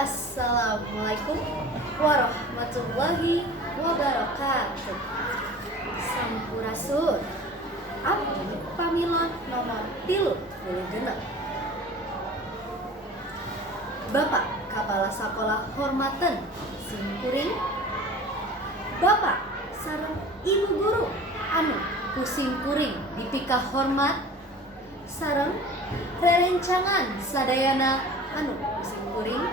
Assalamualaikum warahmatullahi wabarakatuh. Sampurasun. Abdi pamilon nomor 36. Bapak Kepala Sekolah hormaten simkuring. Bapak sareng Ibu Guru anu pusing kuring dipika hormat sareng rerencangan sadayana anu pusing kuring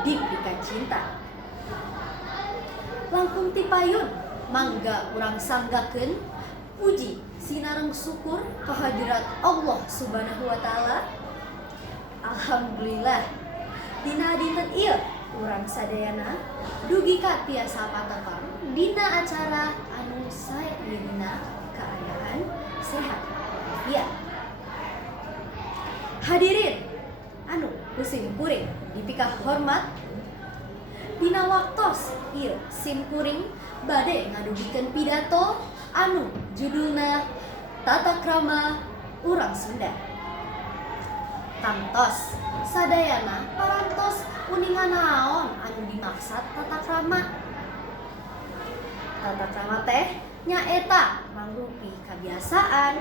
dipika cinta. Langkung tipayun mangga urang sanggakeun puji sinareng syukur kehadirat Allah Subhanahu wa taala. Alhamdulillah dina dinten ieu urang sadayana dugi ka tiasa patepang dina acara anu sae dina keadaan sehat walafiat. Hadirin anu pusing kuring dipika hormat, dina waktos ieu sim kuring bade ngadugikeun pidato anu judulna Tata Krama Urang Sunda. Kantos sadayana parantos uningan naon anu dimaksud tata krama. Tata krama teh nyaeta mangrupi kebiasaan,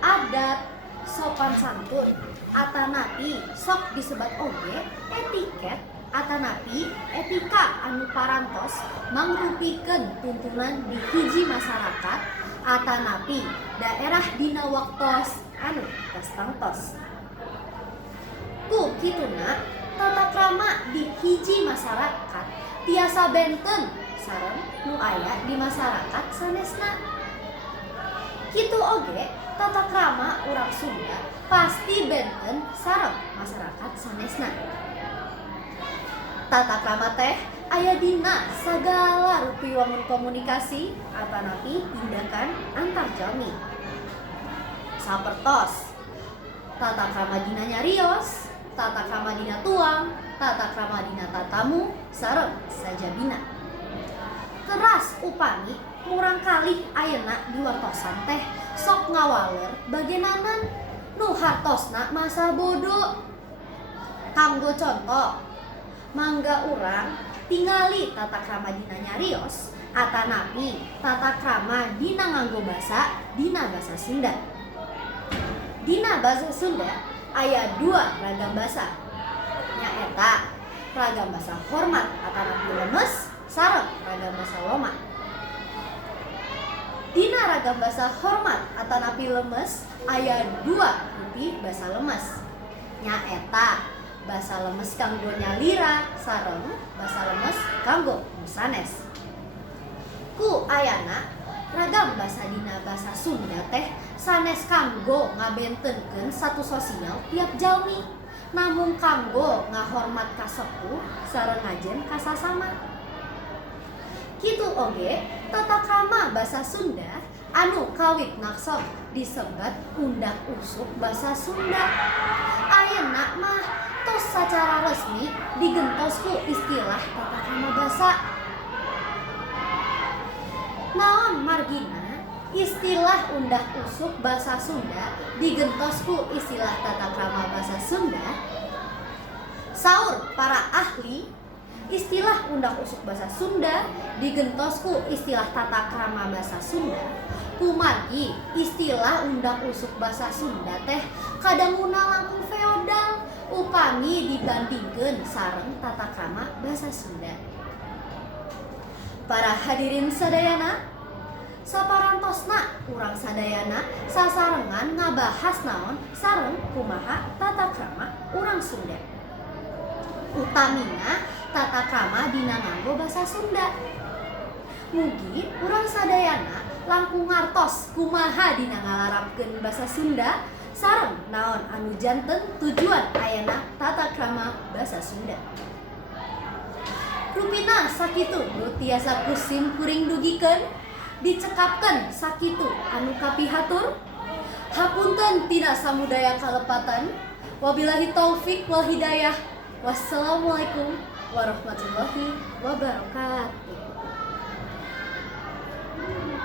adat, sopan santun, atanapi sok disebat oge etiket, atanapi etika anu parantos mangrupikeun tuntunan di hiji masyarakat, atanapi daerah dina waktos anu tos tangtos. Ku kituna tata krama di hiji masyarakat tiasa benten sareng nu aya di masyarakat sanesna. Kitu oge tata krama urang Sunda pasti benten sareng masyarakat sanesna. Tata krama teh aya dina sagala rupi wangun komunikasi atanapi tindakan antarjalmi. Sapertos tata krama dina nyarios, tata krama dina tuang, tata krama dina tatamu, sareng sajabina. Keras upami murang kalih ayeuna di wartosan teh sok ngawaler bagenanan nu hartosna masa bodo. Kanggo contoh, mangga urang tingali tata krama dina nyarios atanapi tata krama dina nganggo basa dina basa Sunda. Dina basa Sunda aya dua ragam basa, nyaeta ragam basa hormat atanapi lemes sareng ragam basa loma. Dina ragam basa hormat atanapi lemes aya dua rupi basa lemes, nyaeta basa lemes kanggo nyalira sareng basa lemes kanggo sanes. Ku ayana ragam basa dina basa Sunda teh sanes kanggo ngabentenkeun satu sosial tiap jalmi, namun kanggo ngahormat ka sepuh sareng ngajen ka sasama. Kitu oge tata krama basa Sunda anu kawit naksok disebat undak usuk basa Sunda. Ayeuna mah tos sacara resmi digentos ku istilah tata krama basa. Naon margina istilah undak usuk basa Sunda digentos ku istilah tata krama basa Sunda? Saur para ahli, istilah undak usuk basa Sunda digentos ku istilah tata krama basa Sunda. Kumargi istilah undak usuk basa Sunda teh kadanguna langkung feodal upami dibandingkeun sareng tata krama basa Sunda. Para hadirin sadayana, saparantosna urang sadayana sasarengan ngabahas naon sareng kumaha tata krama urang Sunda. Utamina tata krama dina nganggo basa Sunda. Mugi urang sadayana langkung ngartos kumaha dina ngalarapkeun basa Sunda sareng naon anu janten tujuan ayana tata krama basa Sunda. Rupina sakitu nu tiasa kusim kuring dugikeun dicekapkeun sakitu anu kapihatur. Hapunten tina samudaya kalepatan. Wabillahi taufik wal hidayah. Wassalamualaikum warahmatullahi wabarakatuh.